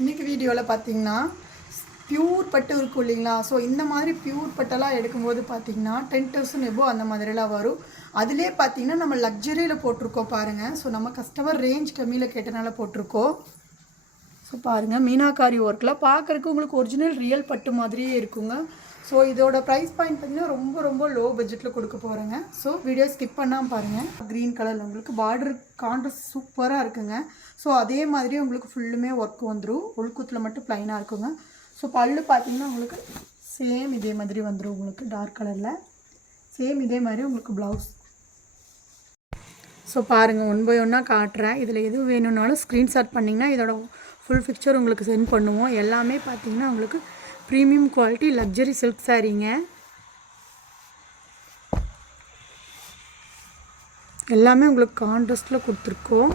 இன்றைக்கி வீடியோவில் பார்த்தீங்கன்னா பியூர் பட்டு இருக்கும் இல்லைங்களா. ஸோ இந்த மாதிரி பியூர் பட்டெல்லாம் எடுக்கும்போது பார்த்தீங்கன்னா 10,000 எபோ அந்த மாதிரிலாம் வரும். அதிலே பார்த்தீங்கன்னா நம்ம லக்ஸரியில் போட்டிருக்கோம் பாருங்கள். ஸோ நம்ம கஸ்டமர் ரேஞ்ச் கம்மியில் கேட்டனால போட்டிருக்கோம். ஸோ பாருங்கள், மீனாக்காரி ஒர்க்கில் பார்க்குறதுக்கு உங்களுக்கு ஒரிஜினல் ரியல் பட்டு மாதிரியே இருக்குங்க. ஸோ இதோட ப்ரைஸ் பாயிண்ட் பார்த்திங்கன்னா ரொம்ப லோ பட்ஜெட்டில் கொடுக்க போகிறேங்க. ஸோ வீடியோ ஸ்கிப் பண்ணாமல் பாருங்கள். க்ரீன் கலரில் உங்களுக்கு பார்டர் கான்ட்ராஸ்ட் சூப்பராக இருக்குங்க. ஸோ அதே மாதிரி உங்களுக்கு ஃபுல்லுமே ஒர்க் வந்துடும். உள்குத்தில் மட்டும் ப்ளைனாக இருக்குங்க. ஸோ பல்லு பார்த்திங்கன்னா உங்களுக்கு சேம் இதே மாதிரி வந்துடும். உங்களுக்கு டார்க் கலரில் சேம் இதே மாதிரி உங்களுக்கு ப்ளவுஸ். ஸோ பாருங்கள், 1 by 1 காட்டுறேன். இதில் எது வேணும்னாலும் ஸ்க்ரீன்ஷாட் பண்ணிங்கன்னா இதோட ஃபுல் பிக்சர் உங்களுக்கு சென்ட் பண்ணுவோம். எல்லாமே பார்த்தீங்கன்னா உங்களுக்கு ப்ரீமியம் குவாலிட்டி லக்ஸரி சில்க் சாரீங்க. எல்லாமே உங்களுக்கு கான்ட்ராஸ்ட்டில் கொடுத்துருக்கோம்.